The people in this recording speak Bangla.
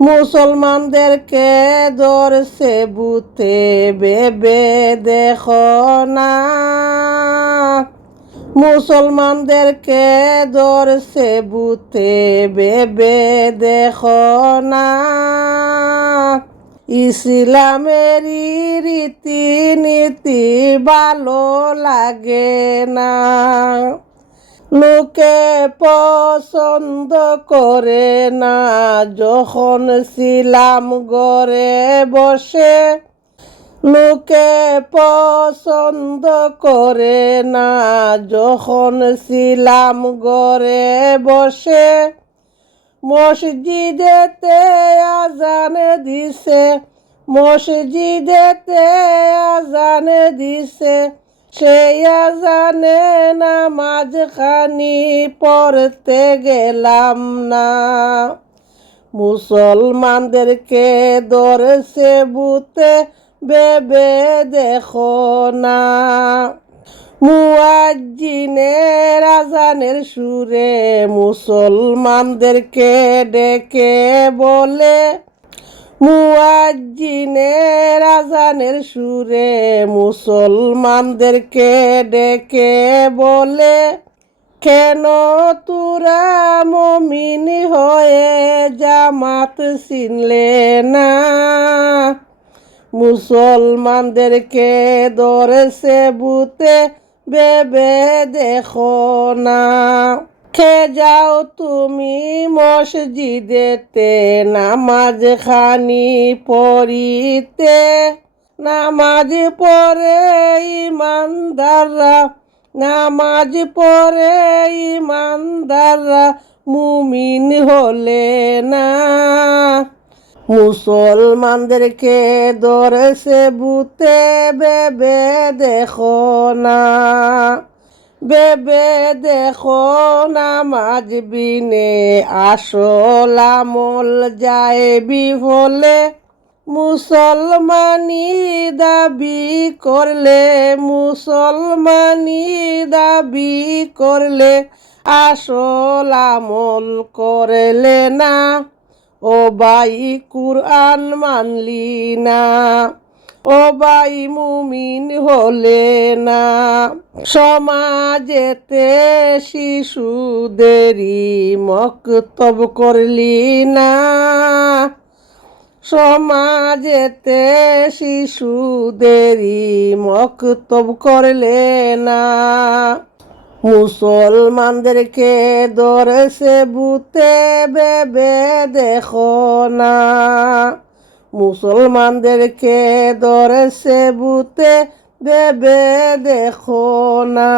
মুসলমানদেরকে ধরছে ভূতে ভেবে দেখো না। মুসলমানদেরকে ধরছে ভূতে ভেবে দেখো না। ইসলামেরই রীতিনীতি ভালো লাগে না। লোকে পছন্দ করে না যখন ছিলাম ঘরে বসে। লোকে পছন্দ করে না যখন ছিলাম ঘরে বসে। মসজিদেতে আজান দিছে, মসজিদেতে আজান দিছে, সেই আজানে নামাজ খানি পড়তে গেলাম না। মুসলমানদেরকে ধরছে ভূতে ভেবে দেখো না। মুয়াজ্জিনের আজানের সুরে মুসলমানদেরকে ডেকে বলে। মুয়াজ্জিনের আজানের সুরে মুসলমানদেরকে ডেকে বলে, কেন তোরা মুমিন হয়ে জামাত চিনলে না। মুসলমানদেরকে ধরেছে ভূতে ভেবে দেখো না। খে যাও তুমি মসজিদেতে নামাজ খানি পড়িতে। নামাজ পড়ে ইমানদাররা, নামাজ পড়ে ইমানদাররা মুমিন হলে না। মুসলমানদেরকে ধরেছে ভূতে ভেবে দেখো না। ভেবে দেখো নামাজ বিনে আসল আমল যায় বিফলে। মুসলমানি দাবি করলে, মুসলমানি দাবি করলে আসল আমল করলে না। ও ভাই কুরআন মানলি না, ও ভাই মুমিন হলে না। সমাজেতে শিশুদেরই মক্তব করলি না। সমাজেতে শিশুদেরই মক্তব করলে না। মুসলমানদেরকে ধরেছে ভূতে ভেবে দেখো না। মুসলমানদেরকে ধরেছে ভূতে ভেবে দেখো না।